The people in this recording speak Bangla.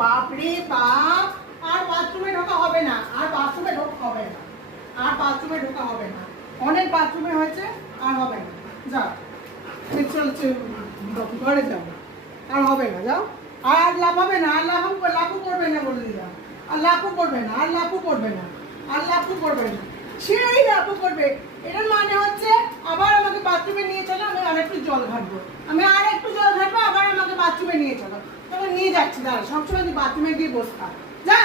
বাপরে বাপ, আর বাথরুমে ঢোকা হবে না, আর বাথরুমে ঢোকা হবে না, আর বাথরুমে ঢোকা হবে না, অনেক বাথরুমে হয়েছে, আর হবে না, যাও চলছে ঘরে যাবো, আর হবে না, যাও। আর লাফাবে না, আর লাফু করবে না বলে দিলাম, আর লাফু করবে না, আর লাফু করবে না, আর লাফু করবে না, সেই লাফু করবে। এটার মানে হচ্ছে আবার আমাকে বাথরুমে নিয়ে চলো, আমি আর একটু জল ঘাটবো, আমি আর একটু জল ঘাটবো, আবার আমাকে বাথরুমে নিয়ে চলো। তবে নিয়ে যাচ্ছি, দাঁড়া, সবসময় তুই বাথরুমে গিয়ে বসতা, যা।